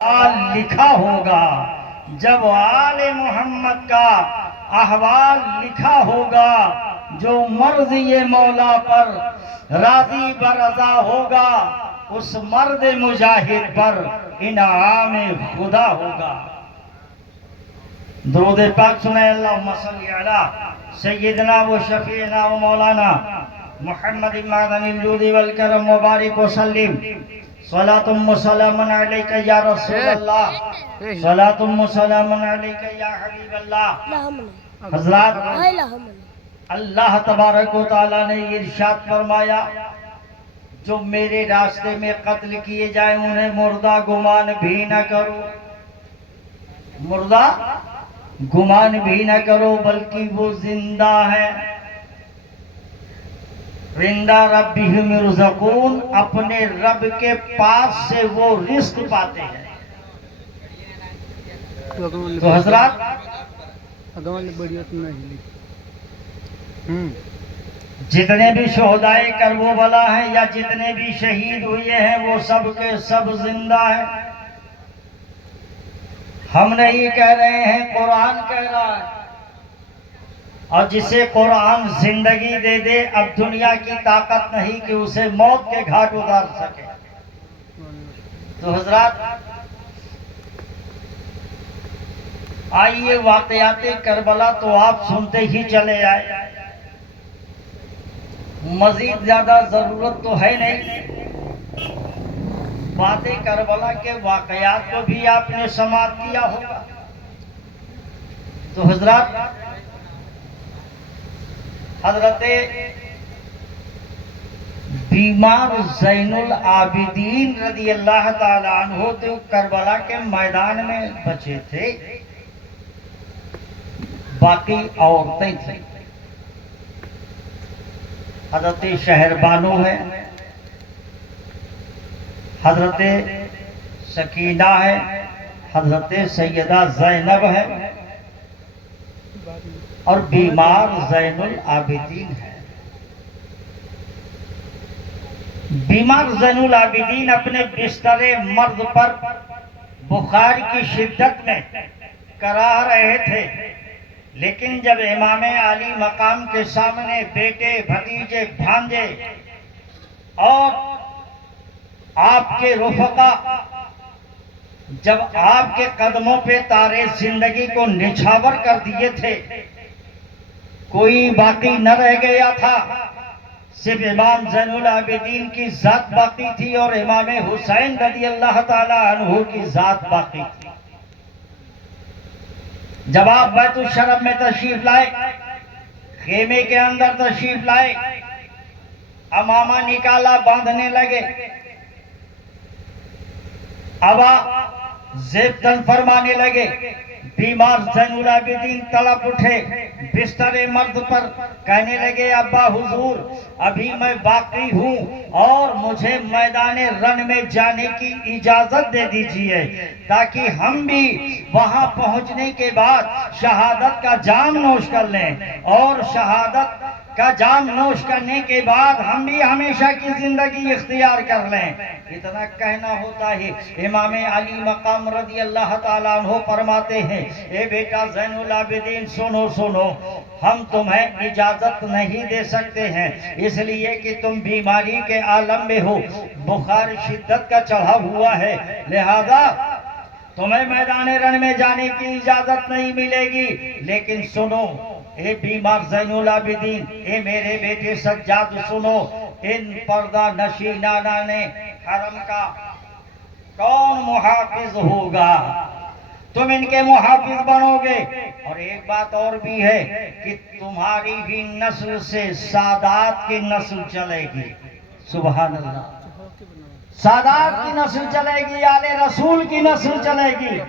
لکھا ہوگا، جب آل محمد کا احوال لکھا ہوگا، جو مرضی مولا پر راضی برضا ہوگا، اس مرد مجاہد پر انعام خدا ہوگا۔ درود پاک سنیں، اللہم صلی علی سیدنا و شفیعنا و مولانا محمد معدن الجود والکرم مبارک وسلم۔ صلاة و سلام علیکہ یا رسول اللہ، صلاة و سلام علیکہ یا حبیب اللہ۔ حضرات، اللہ تبارک و تعالیٰ نے ارشاد فرمایا، جو میرے راستے میں قتل کیے جائیں انہیں مردہ گمان بھی نہ کرو، مردہ گمان بھی نہ کرو، بلکہ وہ زندہ ہے۔ رندہ ربہم یرزقون، اپنے رب کے پاس سے وہ رزق پاتے ہیں۔ تو حضرات، جتنے بھی شہدائے کربلا ہیں یا جتنے بھی شہید ہوئے ہیں، وہ سب کے سب زندہ ہیں۔ ہم نہیں کہہ رہے ہیں، قرآن کہہ رہا ہے۔ اور جسے قرآن زندگی دے دے، اب دنیا کی طاقت نہیں کہ اسے موت کے گھاٹ اتار سکے۔ تو حضرات، آئیے واقعات کربلا تو آپ سنتے ہی چلے آئے، مزید زیادہ ضرورت تو ہے نہیں۔ باتیں کربلا کے واقعات کو بھی آپ نے سماعت کیا ہوگا۔ تو حضرات، حضرت بیمار زین العابدین رضی اللہ تعالیٰ عنہ تو کربلا کے میدان میں بچے تھے، باقی عورتیں تھیں۔ حضرت شہربانو ہے، حضرت سکینہ ہے، حضرت سیدہ زینب ہے، اور بیمار زین العابدین ہے۔ بیمار زین العابدین اپنے بستر مرض پر بخار کی شدت میں کرا رہے تھے، لیکن جب امام علی مقام کے سامنے بیٹے، بھتیجے، بھانجے اور آپ کے رفقا جب آپ کے قدموں پہ تارے زندگی کو نچھاور کر دیے تھے، کوئی باقی نہ رہ گیا تھا، صرف امام زین العابدین کی ذات باقی تھی اور امام حسین رضی اللہ تعالی عنہ کی ذات باقی تھی۔ جب آپ بیت الشرف میں تشریف لائے، خیمے کے اندر تشریف لائے، امامہ نکالا، باندھنے لگے، ابا زیب تن فرمانے لگے، بیمار زین العابدین تڑپ اٹھے بستر مرد پر، کہنے لگے، ابا حضور، ابھی میں باقی ہوں اور مجھے میدان رن میں جانے کی اجازت دے دیجئے، تاکہ ہم بھی وہاں پہنچنے کے بعد شہادت کا جام نوش کر لیں، اور شہادت کا جام نوش کرنے کے بعد ہم بھی ہمیشہ کی زندگی اختیار کر لیں۔ اتنا کہنا ہوتا ہے، امام علی مقام رضی اللہ تعالیٰ عنہ فرماتے ہیں، اے بیٹا زین العابدین، سنو سنو، ہم تمہیں اجازت نہیں دے سکتے ہیں، اس لیے کہ تم بیماری کے عالم میں ہو، بخار شدت کا چڑھا ہوا ہے، لہذا تمہیں میدان رن میں جانے کی اجازت نہیں ملے گی۔ لیکن سنو اے بیمار زین العابدین، اے میرے بیٹے سجاد، سنو، ان پردہ نشینانہ حرم کا کون محافظ ہوگا؟ تم ان کے محافظ بنو گے، اور ایک بات اور بھی ہے کہ تمہاری بھی نسل سے سادات کی نسل چلے گی۔ سبحان اللہ، سادات کی نسل چلے گی، آل رسول کی نسل چلے گی۔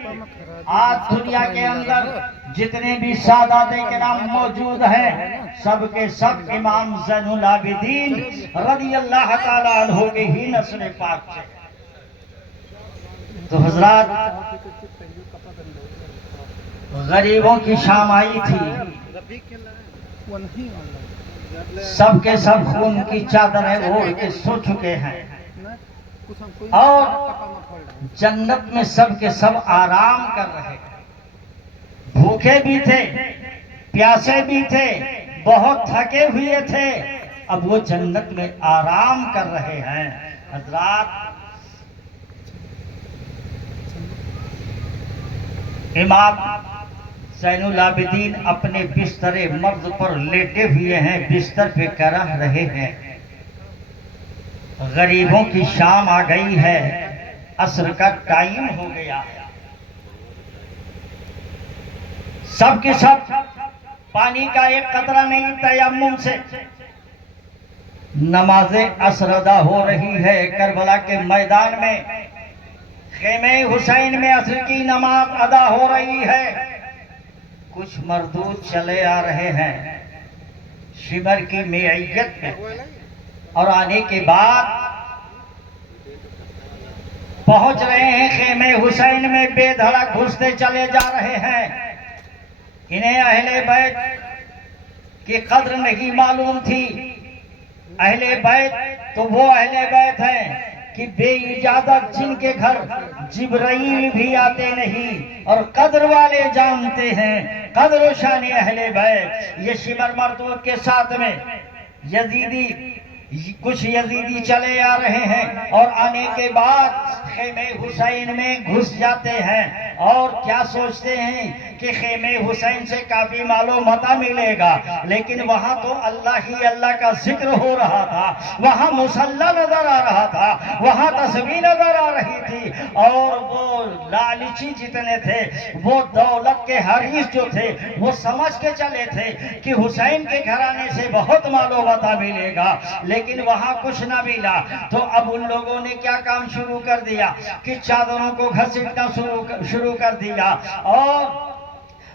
آج دنیا کے اندر جتنے بھی سادات کرام موجود ہیں، سب کے سب امام زین العابدین رضی اللہ تعالیٰ عنہ کے ہی نسل پاک سے۔ تو حضرات، غریبوں کی شام آئی تھی، سب کے سب خون کی چادریں اوڑھ کے سو چکے ہیں، اور جنت میں سب کے سب آرام کر رہے ہیں، بھوکے بھی تھے، پیاسے بھی تھے، بہت تھکے ہوئے تھے، اب وہ جنت میں آرام کر رہے ہیں۔ حضرات، امام زین العابدین اپنے بستر مرض پر لیٹے ہوئے ہیں، بستر پہ کرہ رہے ہیں۔ غریبوں کی شام آ گئی ہے، عصر کا ٹائم ہو گیا ہے، سب کے سب پانی کا ایک قطرہ نہیں، تیمم سے نماز عصر ادا ہو رہی ہے۔ کربلا کے میدان میں خیمہ حسین میں عصر کی نماز ادا ہو رہی ہے۔ کچھ مردود چلے آ رہے ہیں شمر کی معیت میں، اور آنے کے بعد پہنچ رہے ہیں خیمہ حسین میں، بے دھڑک گھستے چلے جا رہے ہیں۔ انہیں اہل بیت کی قدر نہیں معلوم تھی۔ اہل بیت تو وہ اہل بیت ہیں کہ بے اجازت جن کے گھر جبرائیل بھی آتے نہیں، اور قدر والے جانتے ہیں قدر و شان اہل بیت۔ یہ شمر مردود کے ساتھ میں کچھ یزیدی چلے آ رہے ہیں، اور آنے کے بعد خیمہ حسین میں گھس جاتے ہیں، اور کیا سوچتے ہیں کہ خیمہ حسین سے کافی مال و متاع ملے گا، لیکن وہاں تو اللہ ہی اللہ کا ذکر ہو رہا تھا، وہاں مصلی نظر آ رہا تھا، وہاں تسبیح نظر آ رہی تھی، اور وہ لالچی جتنے تھے، وہ دولت کے حریص جو تھے، وہ سمجھ کے چلے تھے کہ حسین کے گھرانے سے بہت مال و متاع ملے گا، لیکن وہاں کچھ نہ ملا۔ تو اب ان لوگوں نے کیا کام شروع کر دیا کہ چادروں کو گھسیٹنا شروع کر دیا، اور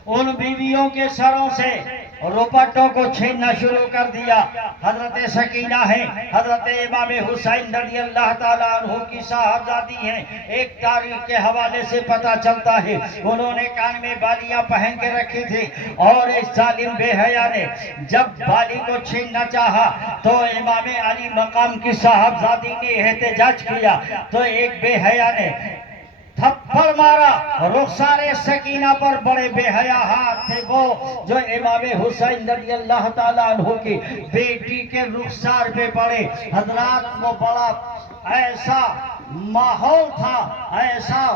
ان بیویوں کے سروں سے روپٹوں کو چھیننا شروع کر دیا۔ حضرت سکینہ ہیں، حضرت امام حسین رضی اللہ تعالیٰ عنہ کی صاحبزادی ہیں، ایک تاریخ کے حوالے سے پتہ چلتا ہے انہوں نے کان میں بالیاں پہن کے رکھی تھی، اور ایک ظالم بے حیا نے جب بالی کو چھیننا چاہا تو امام علی مقام کی صاحبزادی نے احتجاج کیا، تو ایک بے حیا نے تھپڑ مارا رخسار سکینہ پر۔ بڑے بے حیا ہاتھ تھے وہ جو امام حسین رضی اللہ تعالیٰ عنہ کی بیٹی کے رخسار پہ پڑے۔ حضرات، وہ بڑا ایسا ماحول تھا، ایسا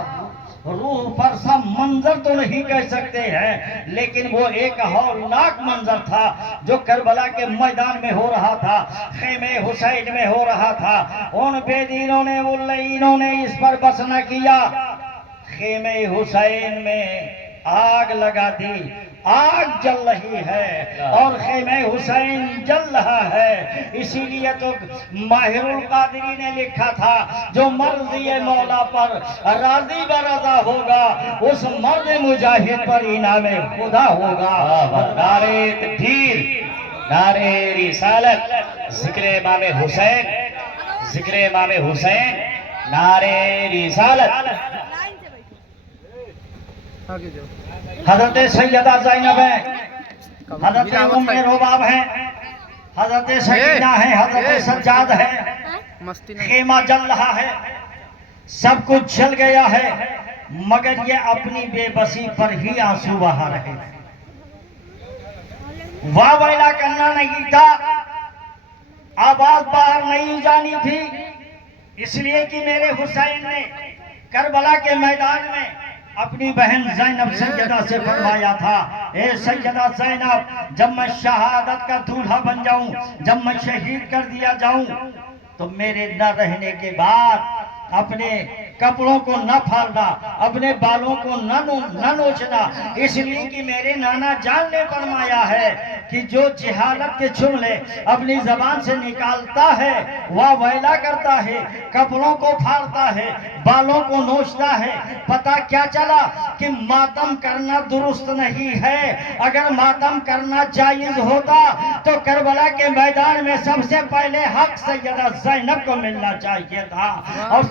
روح پر سا منظر تو نہیں کہہ سکتے ہیں، لیکن وہ ایک ہولناک منظر تھا جو کربلا کے میدان میں ہو رہا تھا، خیمہ حسین میں ہو رہا تھا۔ ان بے دینوں نے، ملعینوں نے اس پر بس نہ کیا، خیمہ حسین میں آگ لگا دی، آگ جل رہی ہے، اور خیمہ حسین جل رہا ہے۔ اسی لیے تو ماہر القادری نے لکھا تھا، جو مرضی مولا پر راضی برضا ہوگا، اس مرد مجاہد پر انعام خدا ہوگا۔ نعرہ تکبیر، نعرہ رسالت، ذکر امام حسین، ذکر امام حسین، نعرہ رسالت۔ حضرت سیدہ زینب ہیں، حضرت ام رباب ہیں، حضرت سکینہ ہیں، حضرت سجاد ہیں۔ خیمہ جل رہا ہے، سب کچھ جل گیا ہے، مگر یہ اپنی بے بسی پر ہی آنسو بہا رہے ہیں۔ واہ ویلا کرنا نہیں تھا، آواز باہر نہیں جانی تھی، اس لیے کہ میرے حسین نے کربلا کے میدان میں اپنی بہن زینب سیدہ سے فرمایا تھا، اے سیدہ زینب، جب میں شہادت کا دولہا بن جاؤں، جب میں شہید کر دیا جاؤں، تو میرے نہ رہنے کے بعد اپنے کپڑوں کو نہ پھاڑنا، اپنے بالوں کو نہ نوچنا، اس لیے کہ میرے نانا جان نے فرمایا ہے کہ جو جہالت کے جملے اپنی زبان سے نکالتا ہے، وہ ویلا کرتا ہے، کپڑوں کو پھاڑتا ہے، بالوں کو نوچتا ہے۔ پتہ کیا چلا کہ ماتم کرنا درست نہیں ہے۔ اگر ماتم کرنا جائز ہوتا تو کربلا کے میدان میں سب سے پہلے حق سیدہ زینب کو ملنا چاہیے تھا، اور